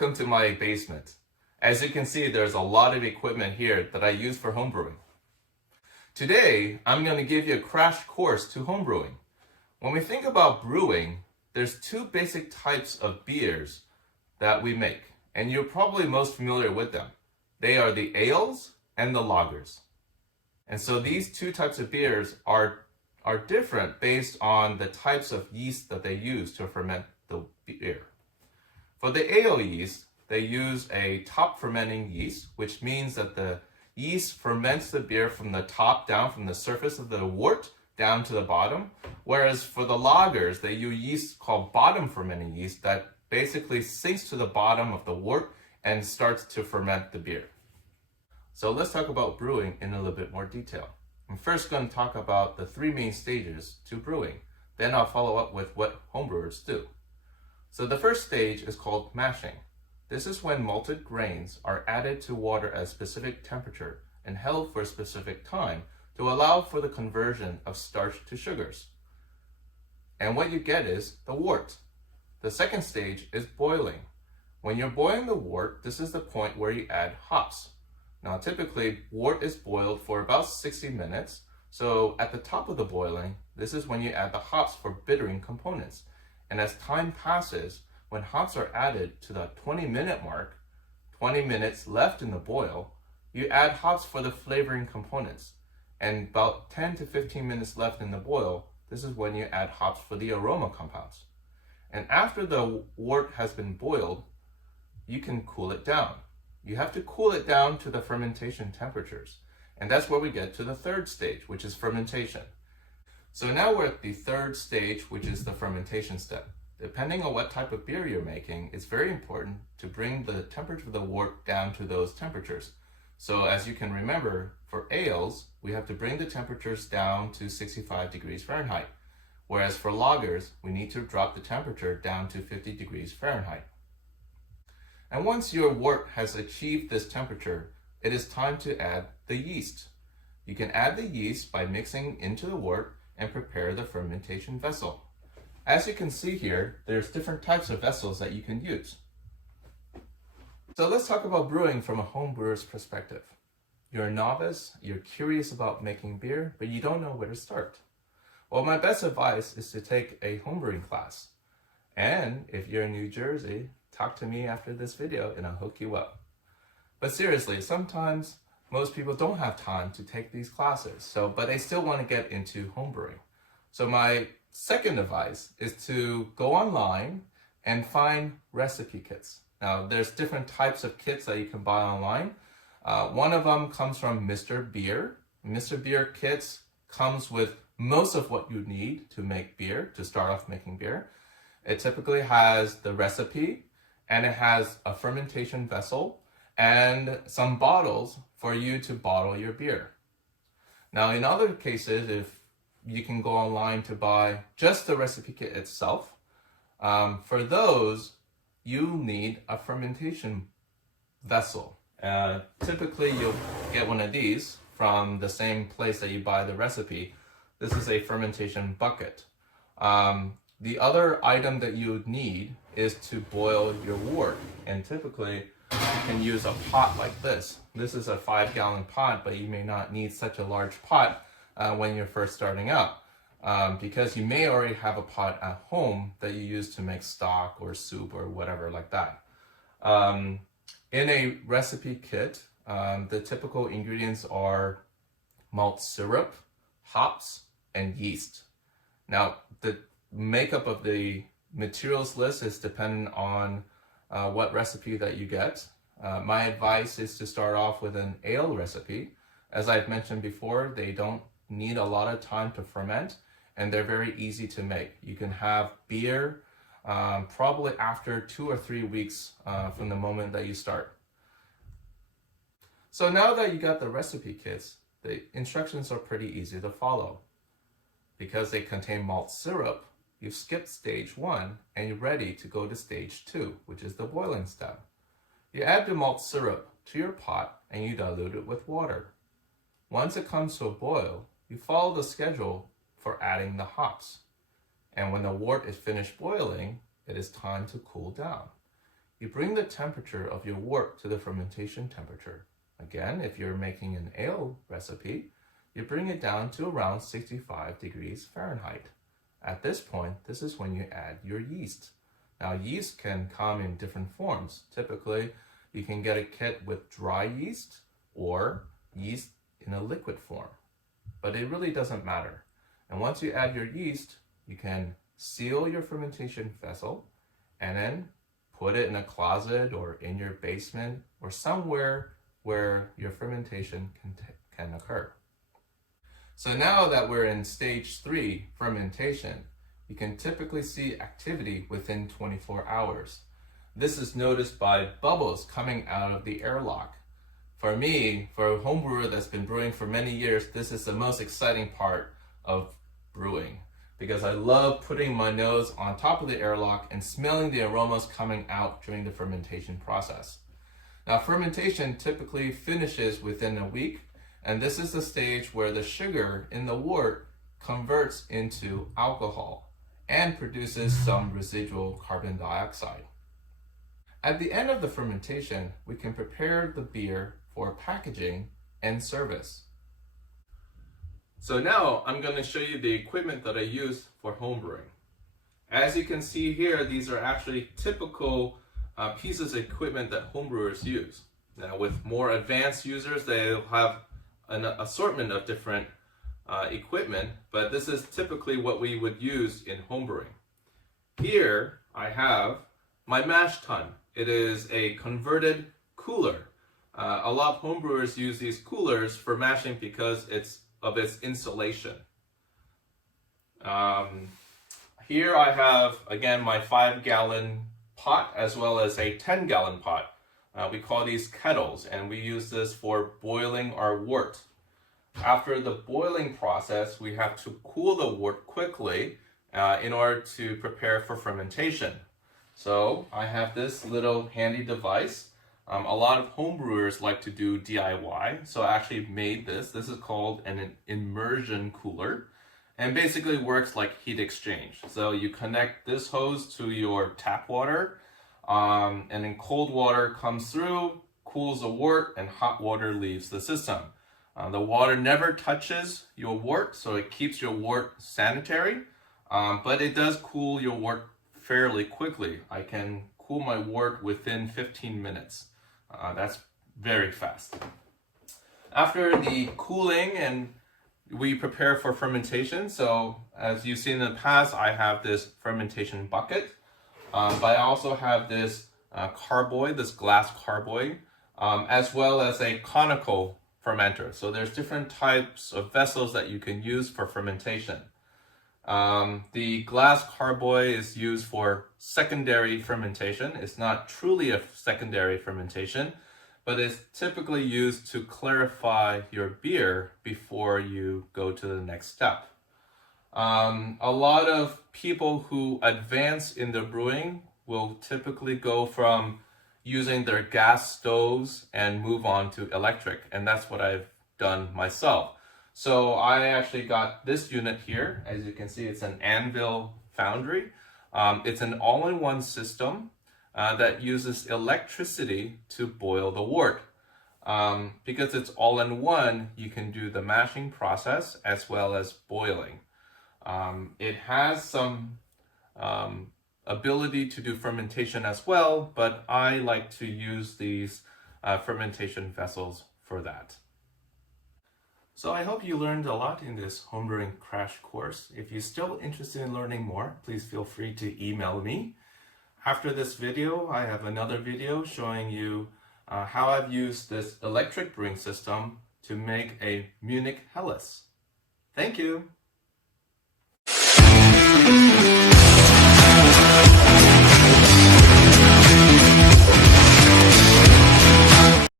Welcome to my basement. As you can see, there's a lot of equipment here that I use for homebrewing. Today, I'm going to give you a crash course to homebrewing. When we think about brewing, there's two basic types of beers that we make, and you're probably most familiar with them. They are the ales and the lagers. And so these two types of beers are different based on the types of yeast that they use to ferment the beer. For the ale yeast, they use a top fermenting yeast, which means that the yeast ferments the beer from the top down, from the surface of the wort down to the bottom. Whereas for the lagers, they use yeast called bottom fermenting yeast that basically sinks to the bottom of the wort and starts to ferment the beer. So let's talk about brewing in a little bit more detail. I'm first going to talk about the three main stages to brewing. Then I'll follow up with what homebrewers do. So the first stage is called mashing. This is when malted grains are added to water at a specific temperature and held for a specific time to allow for the conversion of starch to sugars. And what you get is the wort. The second stage is boiling. When you're boiling the wort, this is the point where you add hops. Now typically, wort is boiled for about 60 minutes. So at the top of the boiling, this is when you add the hops for bittering components. And as time passes, when hops are added to the 20-minute mark, 20 minutes left in the boil, you add hops for the flavoring components. And about 10 to 15 minutes left in the boil, this is when you add hops for the aroma compounds. And after the wort has been boiled, you can cool it down. You have to cool it down to the fermentation temperatures. And that's where we get to the third stage, which is fermentation. So now we're at the third stage, which is the fermentation step. Depending on what type of beer you're making, it's very important to bring the temperature of the wort down to those temperatures. So as you can remember, for ales, we have to bring the temperatures down to 65 degrees Fahrenheit. Whereas for lagers, we need to drop the temperature down to 50 degrees Fahrenheit. And once your wort has achieved this temperature, it is time to add the yeast. You can add the yeast by mixing into the wort and prepare the fermentation vessel. As you can see here, there's different types of vessels that you can use. So let's talk about brewing from a home brewer's perspective. You're a novice, you're curious about making beer, but you don't know where to start. Well, my best advice is to take a homebrewing class. And if you're in New Jersey, talk to me after this video and I'll hook you up. But seriously, sometimes most people don't have time to take these classes, but they still want to get into homebrewing. So my second advice is to go online and find recipe kits. Now, there's different types of kits that you can buy online. One of them comes from Mr. Beer. Mr. Beer kits comes with most of what you need to make beer, to start off making beer. It typically has the recipe, and it has a fermentation vessel and some bottles for you to bottle your beer. Now, in other cases, if you can go online to buy just the recipe kit itself, for those, you need a fermentation vessel. Typically, you'll get one of these from the same place that you buy the recipe. This is a fermentation bucket. The other item that you would need is to boil your wort, and typically you can use a pot like this. This is a 5-gallon pot, but you may not need such a large pot when you're first starting out, because you may already have a pot at home that you use to make stock or soup or whatever like that. In a recipe kit, the typical ingredients are malt syrup, hops, and yeast. Now, the makeup of the materials list is dependent on what recipe that you get. My advice is to start off with an ale recipe. As I've mentioned before, they don't need a lot of time to ferment, and they're very easy to make. You can have beer probably after 2 or 3 weeks from the moment that you start. So now that you got the recipe kits, the instructions are pretty easy to follow. Because they contain malt syrup, you've skipped stage 1 and you're ready to go to stage 2, which is the boiling step. You add the malt syrup to your pot and you dilute it with water. Once it comes to a boil, you follow the schedule for adding the hops. And when the wort is finished boiling, it is time to cool down. you bring the temperature of your wort to the fermentation temperature. Again, if you're making an ale recipe, you bring it down to around 65 degrees Fahrenheit. At this point, this is when you add your yeast. Now, yeast can come in different forms. Typically, you can get a kit with dry yeast or yeast in a liquid form, but it really doesn't matter. And once you add your yeast, you can seal your fermentation vessel and then put it in a closet or in your basement or somewhere where your fermentation can occur. So now that we're in stage 3, fermentation, you can typically see activity within 24 hours. This is noticed by bubbles coming out of the airlock. For me, for a home brewer that's been brewing for many years, this is the most exciting part of brewing because I love putting my nose on top of the airlock and smelling the aromas coming out during the fermentation process. Now, fermentation typically finishes within a week, and this is the stage where the sugar in the wort converts into alcohol and produces some residual carbon dioxide. At the end of the fermentation, we can prepare the beer for packaging and service. So now I'm going to show you the equipment that I use for homebrewing. As you can see here, these are actually typical pieces of equipment that homebrewers use. Now, with more advanced users, they'll have an assortment of different equipment, but this is typically what we would use in homebrewing. Here I have my mash tun. It is a converted cooler. A lot of homebrewers use these coolers for mashing because of its insulation. Here I have, again, my 5-gallon pot as well as a 10-gallon pot. We call these kettles, and we use this for boiling our wort. After the boiling process, we have to cool the wort quickly in order to prepare for fermentation. So I have this little handy device. A lot of homebrewers like to do DIY, so I actually made this. This is called an immersion cooler, and basically works like heat exchange. So you connect this hose to your tap water, and then cold water comes through, cools the wort, and hot water leaves the system. The water never touches your wort, so it keeps your wort sanitary, but it does cool your wort fairly quickly. I can cool my wort within 15 minutes. That's very fast. After the cooling, and we prepare for fermentation. So as you've seen in the past, I have this fermentation bucket, but I also have this carboy, this glass carboy, as well as a conical fermenter. So there's different types of vessels that you can use for fermentation. The glass carboy is used for secondary fermentation. It's not truly a secondary fermentation, but it's typically used to clarify your beer before you go to the next step. A lot of people who advance in their brewing will typically go from using their gas stoves and move on to electric, and that's what I've done myself. So I actually got this unit here. As you can see, it's an anvil foundry. It's an all-in-one system that uses electricity to boil the wort. Because it's all-in-one, you can do the mashing process as well as boiling. It has some ability to do fermentation as well, but I like to use these fermentation vessels for that. So I hope you learned a lot in this homebrewing crash course. If you're still interested in learning more, please feel free to email me. After this video, I have another video showing you how I've used this electric brewing system to make a Munich Helles. Thank you.